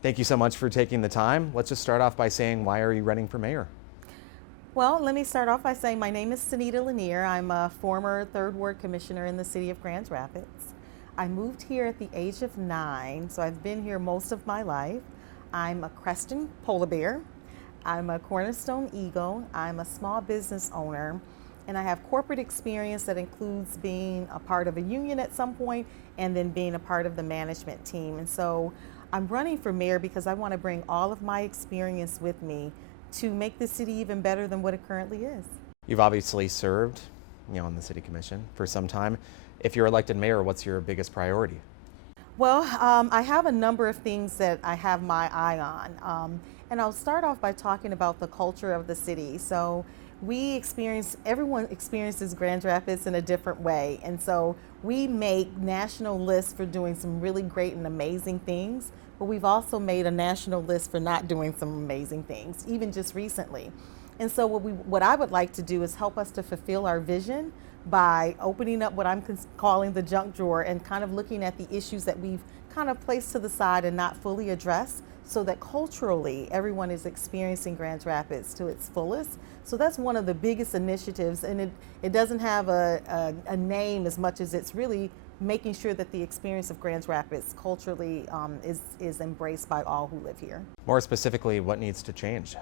Thank you so much for taking the time. Let's just start off by saying, why are you running for mayor? Well, let me start off by saying my name is Senita Lenear. I'm a former Third Ward Commissioner in the city of Grand Rapids. I moved here at the age of 9, so I've been here most of my life. I'm a Creston polar bear. I'm a Cornerstone Eagle. I'm a small business owner, and I have corporate experience that includes being a part of a union at some point and then being a part of the management team. And so I'm running for mayor because I want to bring all of my experience with me to make the city even better than what it currently is. You've obviously served, on the city commission for some time. If you're elected mayor, what's your biggest priority? Well, I have a number of things that I have my eye on. And I'll start off by talking about the culture of the city. So everyone experiences Grand Rapids in a different way. And so we make national lists for doing some really great and amazing things, but we've also made a national list for not doing some amazing things, even just recently. And so what I would like to do is help us to fulfill our vision by opening up what I'm calling the junk drawer and kind of looking at the issues that we've kind of placed to the side and not fully addressed, so that culturally everyone is experiencing Grand Rapids to its fullest. So that's one of the biggest initiatives, and it doesn't have a name as much as it's really making sure that the experience of Grand Rapids culturally is embraced by all who live here. More specifically, what needs to change?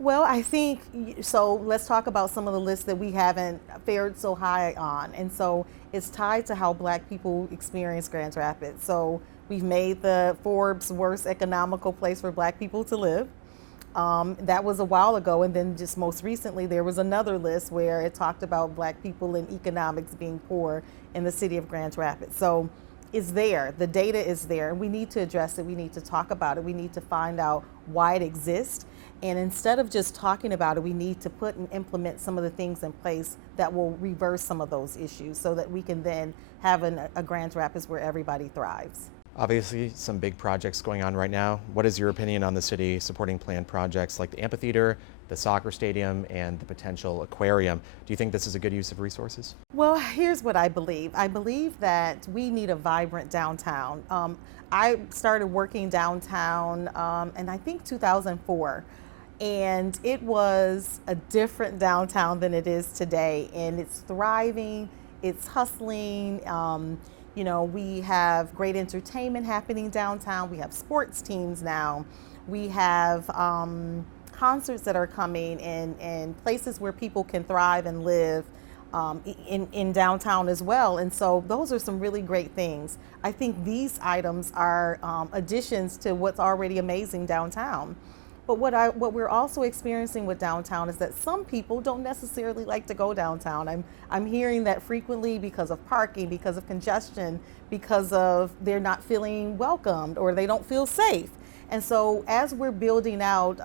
Well, I think, so let's talk about some of the lists that we haven't fared so high on. And so it's tied to how Black people experience Grand Rapids. So we've made the Forbes worst economical place for Black people to live. That was a while ago. And then just most recently, there was another list where it talked about Black people in economics being poor in the city of Grand Rapids. So it's there. The data is there. And we need to address it. We need to talk about it. We need to find out why it exists. And instead of just talking about it, we need to put and implement some of the things in place that will reverse some of those issues so that we can then have a Grand Rapids where everybody thrives. Obviously, some big projects going on right now. What is your opinion on the city supporting planned projects like the amphitheater, the soccer stadium, and the potential aquarium? Do you think this is a good use of resources? Well, here's what I believe. I believe that we need a vibrant downtown. I started working downtown in, I think, 2004. And it was a different downtown than it is today. And it's thriving, it's hustling. We have great entertainment happening downtown. We have sports teams now. We have concerts that are coming and places where people can thrive and live in downtown as well. And so those are some really great things. I think these items are additions to what's already amazing downtown. But what we're also experiencing with downtown is that some people don't necessarily like to go downtown. I'm hearing that frequently because of parking, because of congestion, because of they're not feeling welcomed or they don't feel safe. And so as we're building out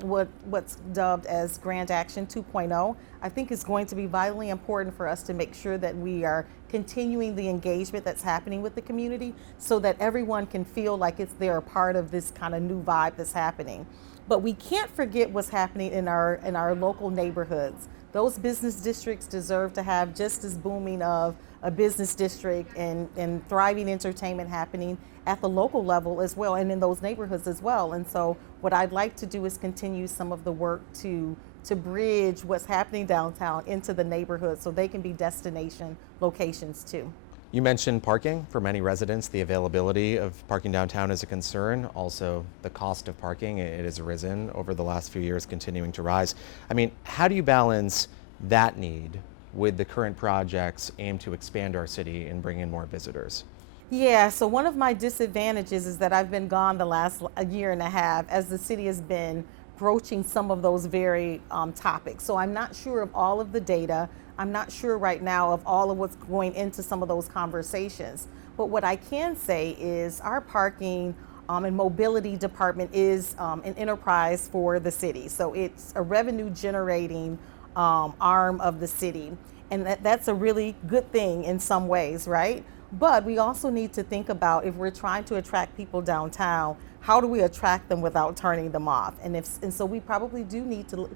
what's dubbed as Grand Action 2.0, I think it's going to be vitally important for us to make sure that we are continuing the engagement that's happening with the community so that everyone can feel like they're a part of this kind of new vibe that's happening. But we can't forget what's happening in our local neighborhoods. Those business districts deserve to have just as booming of a business district and thriving entertainment happening at the local level as well and in those neighborhoods as well. And so what I'd like to do is continue some of the work to bridge what's happening downtown into the neighborhoods so they can be destination locations too. You mentioned parking. For many residents, the availability of parking downtown is a concern. Also, the cost of parking, it has risen over the last few years, continuing to rise. I mean, how do you balance that need with the current projects aimed to expand our city and bring in more visitors? Yeah, so one of my disadvantages is that I've been gone the last year and a half as the city has been broaching some of those very topics. So I'm not sure of all of the data. I'm not sure right now of all of what's going into some of those conversations. But what I can say is our parking and mobility department is an enterprise for the city. So it's a revenue generating arm of the city. And that's a really good thing in some ways, right? But we also need to think about, if we're trying to attract people downtown, how do we attract them without turning them off? And so we probably do need to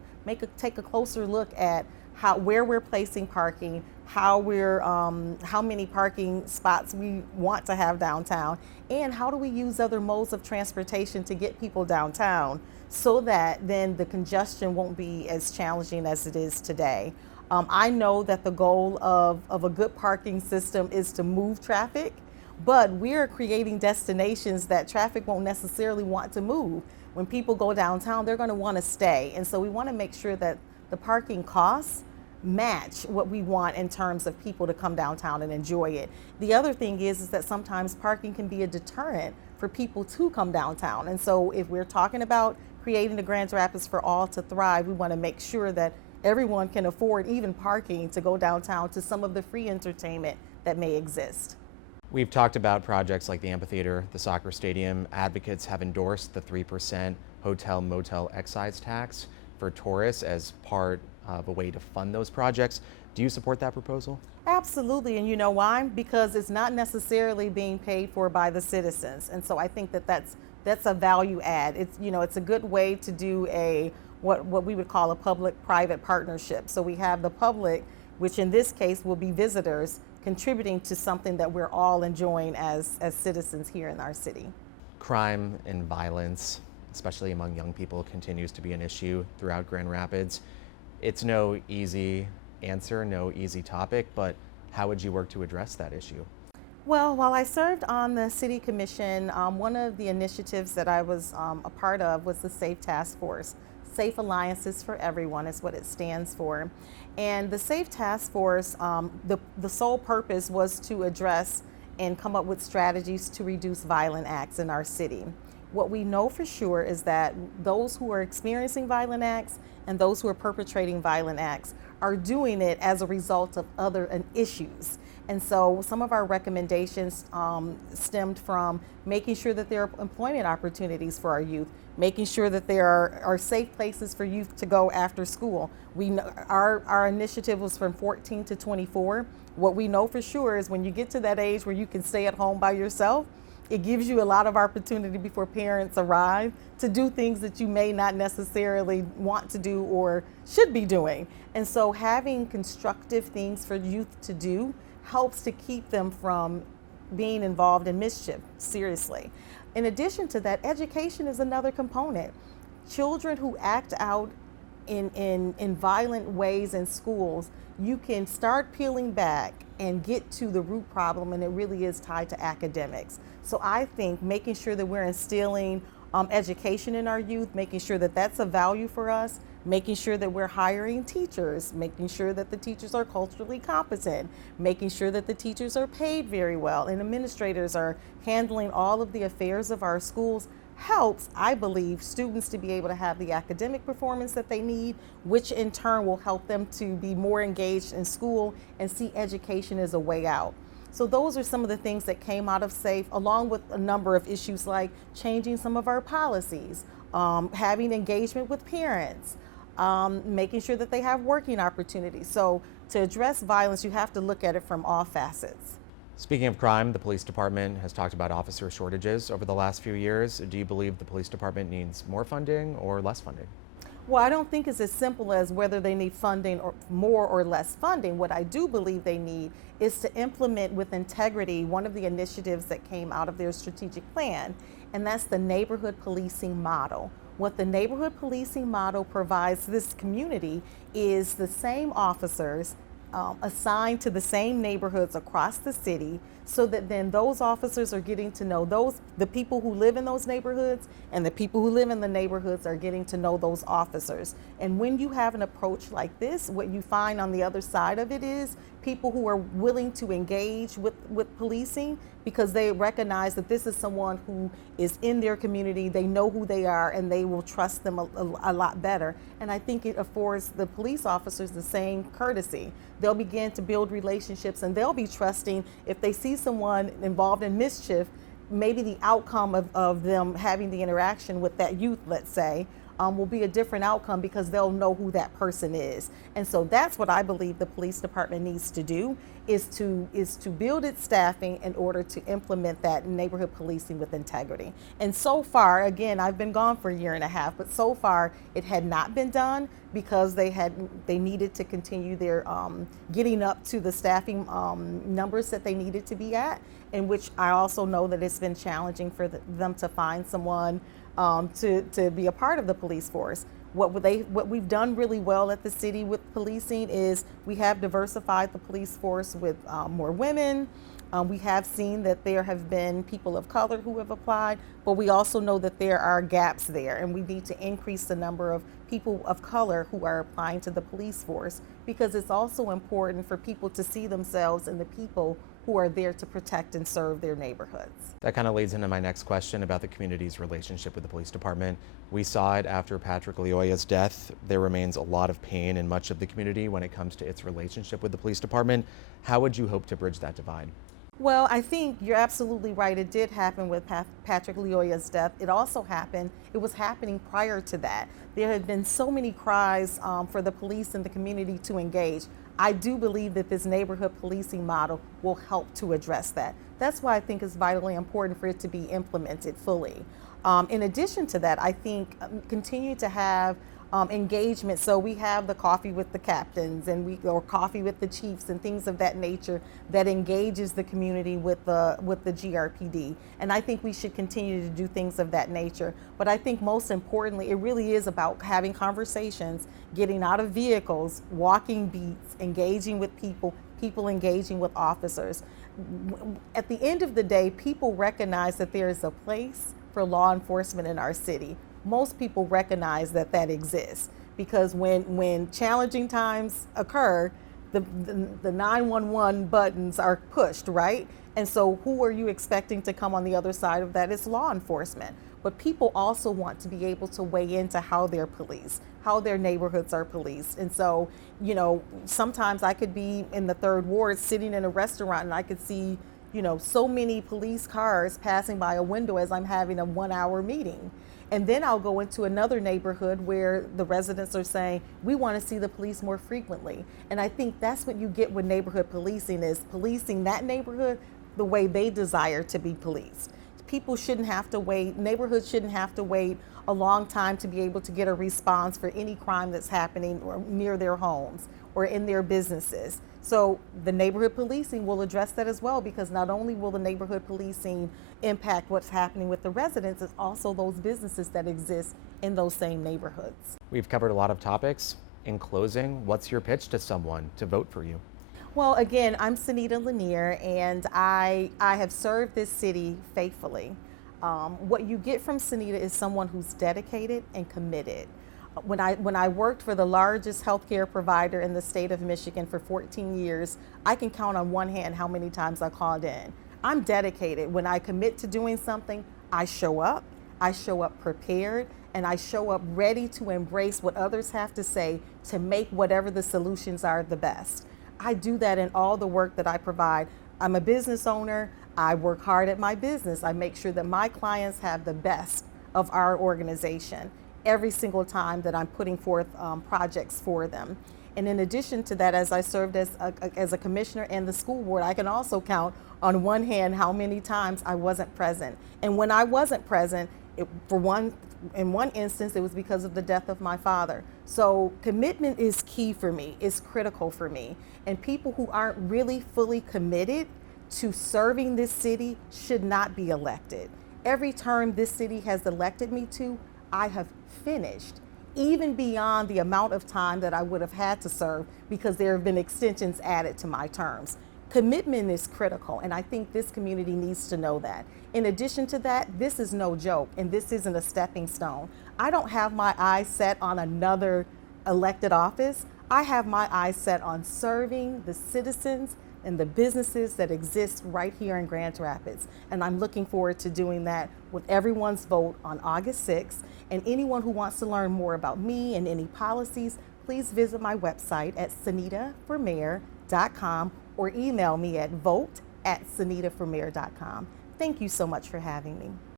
take a closer look at where we're placing parking, how many parking spots we want to have downtown, And how do we use other modes of transportation to get people downtown so that then the congestion won't be as challenging as it is today? I know that the goal of a good parking system is to move traffic, but we're creating destinations that traffic won't necessarily want to move. When people go downtown, they're going to want to stay. And so we want to make sure that the parking costs match what we want in terms of people to come downtown and enjoy it. The other thing is that sometimes parking can be a deterrent for people to come downtown. And so if we're talking about creating the Grand Rapids for all to thrive, we want to make sure that everyone can afford even parking to go downtown to some of the free entertainment that may exist. We've talked about projects like the amphitheater, the soccer stadium. Advocates have endorsed the 3% hotel motel excise tax for tourists as part of a way to fund those projects. Do you support that proposal? Absolutely, and you know why? Because it's not necessarily being paid for by the citizens, and so I think that that's a value add. It's a good way to do what we would call a public-private partnership. So we have the public, which in this case will be visitors, contributing to something that we're all enjoying as citizens here in our city. Crime and violence, especially among young people, continues to be an issue throughout Grand Rapids. It's no easy answer, no easy topic, but how would you work to address that issue? Well, while I served on the City Commission, one of the initiatives that I was a part of was the SAFE Task Force. Safe Alliances for Everyone is what it stands for. And the SAFE Task Force, the sole purpose was to address and come up with strategies to reduce violent acts in our city. What we know for sure is that those who are experiencing violent acts and those who are perpetrating violent acts are doing it as a result of other issues. And so some of our recommendations stemmed from making sure that there are employment opportunities for our youth, making sure that there are safe places for youth to go after school. Our initiative was from 14 to 24. What we know for sure is when you get to that age where you can stay at home by yourself, it gives you a lot of opportunity before parents arrive to do things that you may not necessarily want to do or should be doing. And so having constructive things for youth to do helps to keep them from being involved in mischief, seriously. In addition to that, education is another component. Children who act out in violent ways in schools, you can start peeling back and get to the root problem, and it really is tied to academics. So I think making sure that we're instilling education in our youth, making sure that that's a value for us, making sure that we're hiring teachers, making sure that the teachers are culturally competent, making sure that the teachers are paid very well and administrators are handling all of the affairs of our schools helps, I believe, students to be able to have the academic performance that they need, which in turn will help them to be more engaged in school and see education as a way out. So those are some of the things that came out of SAFE, along with a number of issues like changing some of our policies, having engagement with parents, making sure that they have working opportunities. So to address violence, you have to look at it from all facets. Speaking of crime, the police department has talked about officer shortages over the last few years. Do you believe the police department needs more funding or less funding? Well, I don't think it's as simple as whether they need funding or more or less funding. What I do believe they need is to implement with integrity one of the initiatives that came out of their strategic plan, and that's the neighborhood policing model. What the neighborhood policing model provides this community is the same officers assigned to the same neighborhoods across the city, so that then those officers are getting to know the people who live in those neighborhoods, and the people who live in the neighborhoods are getting to know those officers. And when you have an approach like this, what you find on the other side of it is people who are willing to engage with policing because they recognize that this is someone who is in their community, they know who they are, and they will trust them a lot better. And I think it affords the police officers the same courtesy. They'll begin to build relationships, and they'll be trusting if they see someone involved in mischief, maybe the outcome of them having the interaction with that youth, let's say, will be a different outcome because they'll know who that person is. And so that's what I believe the police department needs to do, is to build its staffing in order to implement that neighborhood policing with integrity. And so far, again, I've been gone for a year and a half, but so far it had not been done because they needed to continue their getting up to the staffing numbers that they needed to be at, in which I also know that it's been challenging for them to find someone to be a part of the police force. What we've done really well at the city with policing is we have diversified the police force with more women. We have seen that there have been people of color who have applied, but we also know that there are gaps there, and we need to increase the number of people of color who are applying to the police force, because it's also important for people to see themselves in the people who are there to protect and serve their neighborhoods. That kind of leads into my next question about the community's relationship with the police department. We saw it after Patrick Leoya's death. There remains a lot of pain in much of the community when it comes to its relationship with the police department. How would you hope to bridge that divide? Well, I think you're absolutely right. It did happen with Patrick Leoya's death. It also happened, it was happening prior to that. There had been so many cries for the police and the community to engage. I do believe that this neighborhood policing model will help to address that. That's why I think it's vitally important for it to be implemented fully. In addition to that, I think continue to have engagement. So we have the coffee with the captains or coffee with the chiefs and things of that nature that engages the community with the GRPD. And I think we should continue to do things of that nature. But I think most importantly, it really is about having conversations, getting out of vehicles, walking beats, engaging with people engaging with officers. At the end of the day, people recognize that there is a place for law enforcement in our city. Most people recognize that that exists, because when challenging times occur, the 911 buttons are pushed, right? And so who are you expecting to come on the other side of that? It's law enforcement. But people also want to be able to weigh into how they're policed, how their neighborhoods are policed. And so, sometimes I could be in the third ward sitting in a restaurant and I could see, so many police cars passing by a window as I'm having a 1-hour meeting. And then I'll go into another neighborhood where the residents are saying, we want to see the police more frequently. And I think that's what you get with neighborhood policing, is policing that neighborhood the way they desire to be policed. People shouldn't have to wait, neighborhoods shouldn't have to wait a long time to be able to get a response for any crime that's happening or near their homes or in their businesses. So the neighborhood policing will address that as well, because not only will the neighborhood policing impact what's happening with the residents, it's also those businesses that exist in those same neighborhoods. We've covered a lot of topics. In closing, what's your pitch to someone to vote for you? Well, again, I'm Senita Lenear, and I have served this city faithfully. What you get from Senita is someone who's dedicated and committed. When I worked for the largest healthcare provider in the state of Michigan for 14 years, I can count on one hand how many times I called in. I'm dedicated. When I commit to doing something, I show up prepared, and I show up ready to embrace what others have to say to make whatever the solutions are the best. I do that in all the work that I provide. I'm a business owner. I work hard at my business. I make sure that my clients have the best of our organization every single time that I'm putting forth projects for them. And in addition to that, as I served as a commissioner and the school board, I can also count on one hand how many times I wasn't present. And when I wasn't present, in one instance, it was because of the death of my father. So commitment is key for me, it's critical for me. And people who aren't really fully committed to serving this city should not be elected. Every term this city has elected me to, I have finished, even beyond the amount of time that I would have had to serve, because there have been extensions added to my terms. Commitment is critical, and I think this community needs to know that. In addition to that, this is no joke, and this isn't a stepping stone. I don't have my eyes set on another elected office. I have my eyes set on serving the citizens and the businesses that exist right here in Grand Rapids. And I'm looking forward to doing that with everyone's vote on August 6th. And anyone who wants to learn more about me and any policies, please visit my website at senitaformayor.com or email me at vote@senitaformayor.com. Thank you so much for having me.